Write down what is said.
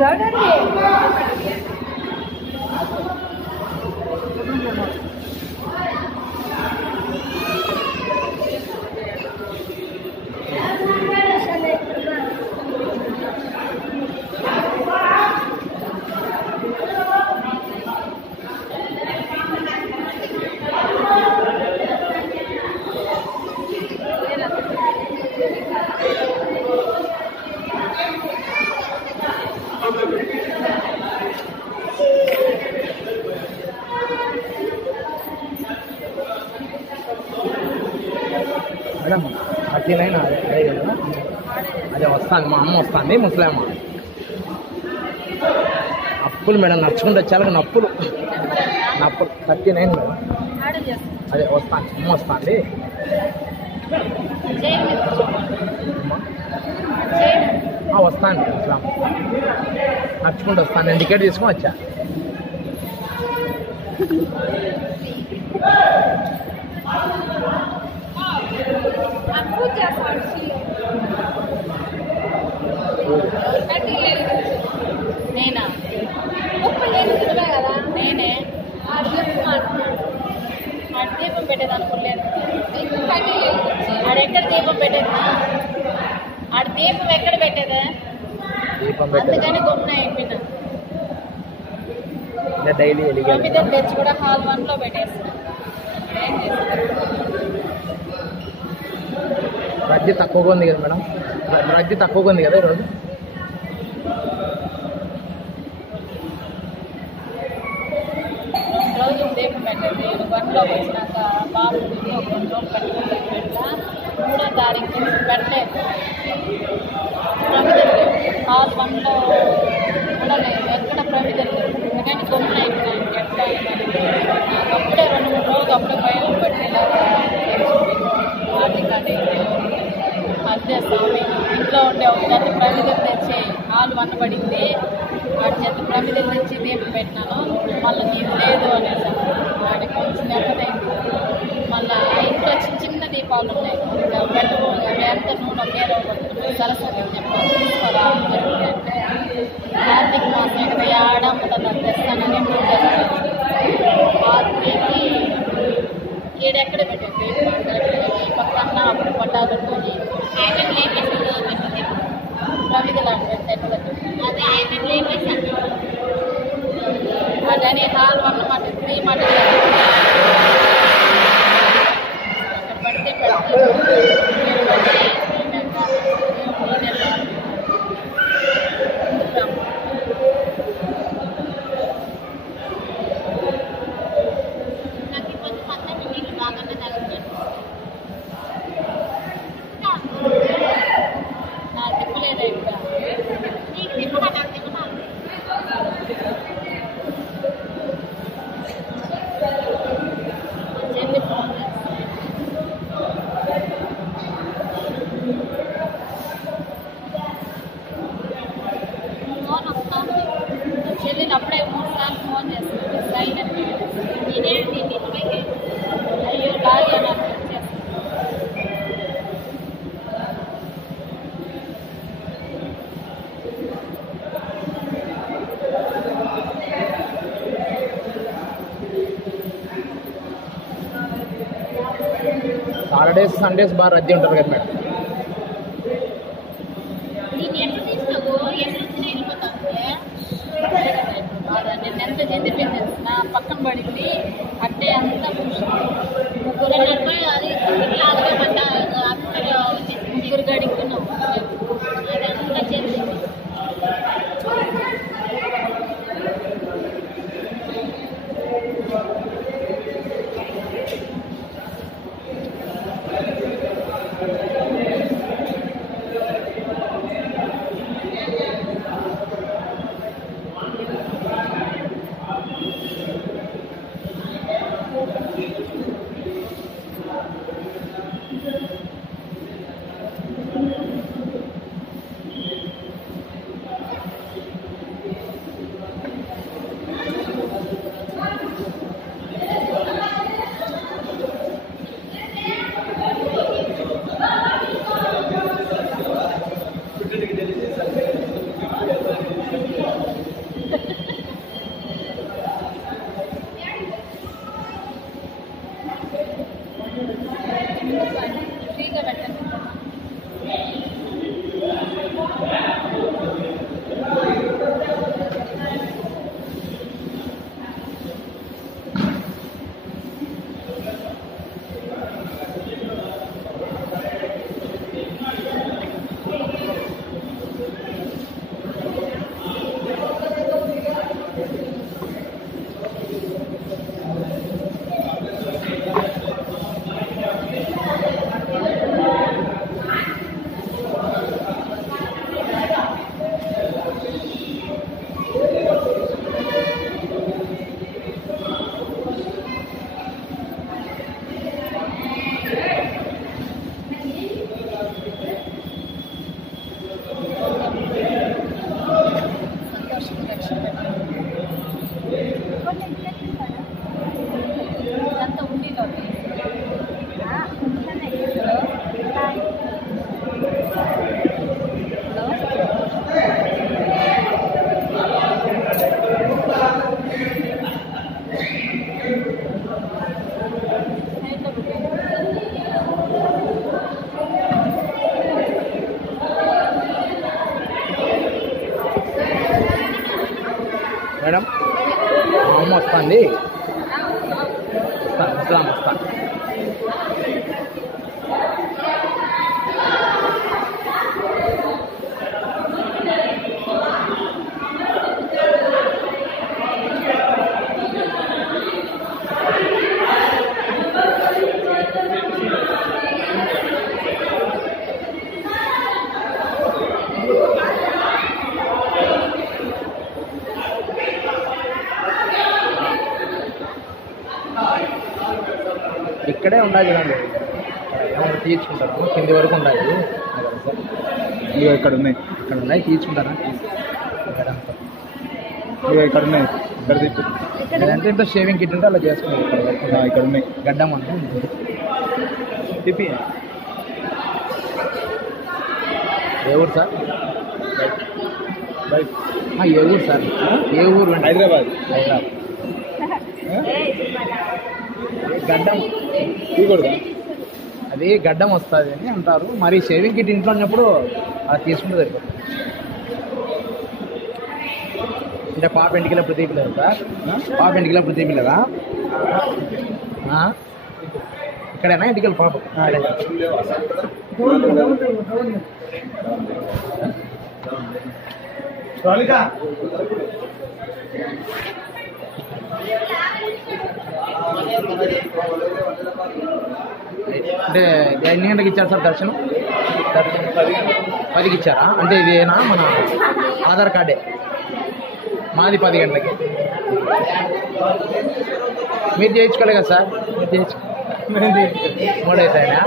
Madam అట్లైనా అదే కదా, అదే వస్తాను. మా అమ్మ వస్తుంది, ముసలమ్మ. అప్పులు మేడం, నడుచుకుంటూ వచ్చాక నప్పులు 39 మేడం. అదే వస్తాను, అమ్మ వస్తుంది. వస్తాను, ముసలమ్మ. నడుచుకుంటూ వస్తాను. నేను టికెట్ తీసుకొని వచ్చా. నేనా కదా, నేనే దీపం పెట్టేది అనుకోలేదు. ఆడెక్కడ దీపం పెట్టేది? ఆడ దీపం ఎక్కడ పెట్టేదా? అందుకని గొప్పన అయిపోయినా. ప్రమిదం తెచ్చి కూడా హాల్ 1లో పెట్టేస్తున్నా. ఏం చేస్తాను? రద్దీ తక్కువగా ఉంది కదా మేడం, రద్దీ తక్కువగా ఉంది కదా ఈరోజు. రోజు దీపం పెట్టేది. 1లోకి వచ్చినాక బాబు 2 రోజులు పెట్టుకుంటాను. పెట్లా 3వ తారీఖు పెట్టలేదు. ప్రమిదలు హాల్ 1లో కూడా లేదు, ఎక్కడ ప్రమిదలు లేదు. ఎందుకంటే గొప్పన అయిపోయినాను. పెట్టాలి అప్పుడే 2-3 రోజులు అప్పుడే బయలు పెట్టేలాగా ఆర్థిక అదే స్వామి. ఇంట్లో ఉండే ఒక జత ప్రమిదలు తెచ్చి హాల్ 1 పడింది. వాడి జత ప్రమిదలు తెచ్చి దీపం పెట్టినాను. మళ్ళీ నీకు లేదు అనేసి వాడికి కొంచెం నెమ్మదైంది. మళ్ళీ ఇంట్లో చిన్న దీపాలు ఉన్నాయి, పెట్టు ఎంత నూనె పేరు సరస్వతి చెప్పాలి తీసుకోరా అంటే కార్తీక మాసం కదా ఆడమ్మతో తెస్తానని రాత్రికి ఈడెక్కడ పెట్టింది ఈ పక్కన అప్పుడు పట్టాలతో ప్రమిదలు అదని హాల్ 1 మాట 3 మాట పడితే నాకు కొంచెం పచ్చని నీళ్ళు బాగానే తగ్గుతాను. నాకు తిప్పలేదు ఇంకా. నీకు తిప్పడా? నాకు తిప్పడా? చెల్లి ఫోన్ వస్తుంది. చెల్లిని అప్పుడే 3 సార్లు ఫోన్ చేస్తుంది. సైలెంట్ ఇదేంటి అయ్యో లాగే నాకు వచ్చేస్తుంది. సాటర్డేస్ సండేస్ బాగా రద్దీ ఉంటుంది కదా మేడం. నేను ఎట్లా తీసినావు? ఎట్లా వెళ్ళిపోతాను? నేను ఎంత చెందిపోయింది నా పక్కన పడింది. అట్టే అంతా ముగ్గురు గడిక్కున్నాం. అదంతా చెంది మేడం మా అమ్మ వస్తుంది. వస్తాను. ఇక్కడే ఉండాలి చూడండి, ఏమైనా తీర్చుకుంటారా కింది వరకు ఉండాలి. ఇవి ఇక్కడ ఉన్నాయి తీర్చుకుంటారా? ఇవి ఇక్కడ ఉన్నాయి. ఇక్కడ తీర్చు. లేదంటే ఇంట్లో షేవింగ్ కిట్ ఉంటే అలా చేసుకున్నాం. ఇక్కడ ఉన్నాయి. గడ్డం అంటే తిప్పి. ఏ ఊరు సార్? బైక్. ఏ ఊరు సార్? ఏ ఊరు? హైదరాబాద్. గడ్డం తీయకూడదా? అది గడ్డం వస్తుంది అని అంటారు. మరి షేవింగ్ కిట్ ఇంట్లో ఉన్నప్పుడు అది తీసుకుంటే సరిపోతుంది. అంటే పాప ఇంటికి ప్రతీపిలేదా సార్? పాప ఇంటికి ప్రతీపిలేదా? ఇక్కడేనా ఇంటికి పాప? అంటే ఎన్ని గంటలకు ఇచ్చారు సార్ దర్శనం? 10కి ఇచ్చారా? అంటే ఇదేనా మన ఆధార్ కార్డే? మాది 10 గంటలకి. మీరు చేయించుకోలే కదా సార్? మీరు చేయించు 3 అవుతాయా?